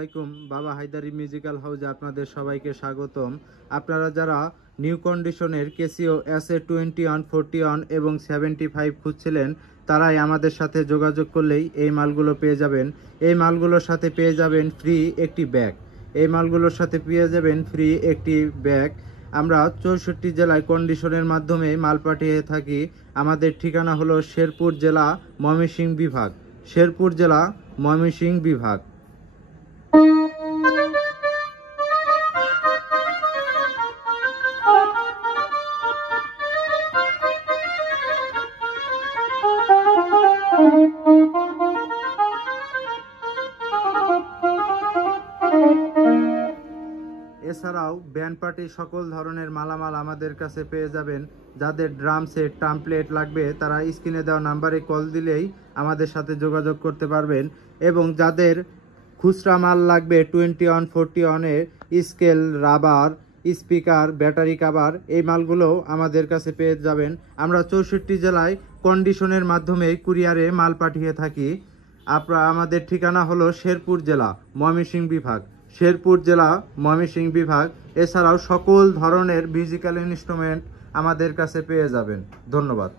আলাইকুম। বাবা হায়দারি মিউজিক্যাল হাউসে আপনাদের সবাইকে স্বাগতম। আপনারা যারা নিউ কন্ডিশনের ক্যাসিও SA21, 41 এবং 75 খুঁজছিলেন, তারাই আমাদের সাথে যোগাযোগ করলেই এই মালগুলো পেয়ে যাবেন। এই মালগুলোর সাথে পেয়ে যাবেন ফ্রি একটি ব্যাগ। এই মালগুলোর সাথে পেয়ে যাবেন ফ্রি একটি ব্যাগ। আমরা 64 জেলায় কন্ডিশনের মাধ্যমে মাল পাঠিয়ে থাকি। আমাদের ঠিকানা হলো শেরপুর জেলা, ময়মনসিংহ বিভাগ। শেরপুর জেলা, ময়মনসিংহ বিভাগ। এছাড়াও ব্যান্ড পার্টি সকল ধরনের মালামাল আমাদের কাছে পেয়ে যাবেন। যাদের ড্রাম সেট, টাম্পলেট লাগবে তারা স্ক্রিনে দেওয়া নাম্বারে কল দিলেই আমাদের সাথে যোগাযোগ করতে পারবেন। এবং যাদের খুচরা মাল লাগবে 21, 41 এর scale, rubber, speaker, battery cover, এই মালগুলো আমাদের কাছে পেয়ে যাবেন। আমরা 64 জেলায় কন্ডিশনের মাধ্যমে কুরিয়ারে মাল পাঠিয়ে থাকি। আমাদের ঠিকানা হলো শেরপুর জেলা, ময়মনসিংহ বিভাগ। শেরপুর জেলা, ময়মনসিংহ বিভাগ। এছাড়াও সকল ধরনের মিউজিক্যাল ইনস্ট্রুমেন্ট আমাদের কাছে পেয়ে যাবেন। ধন্যবাদ।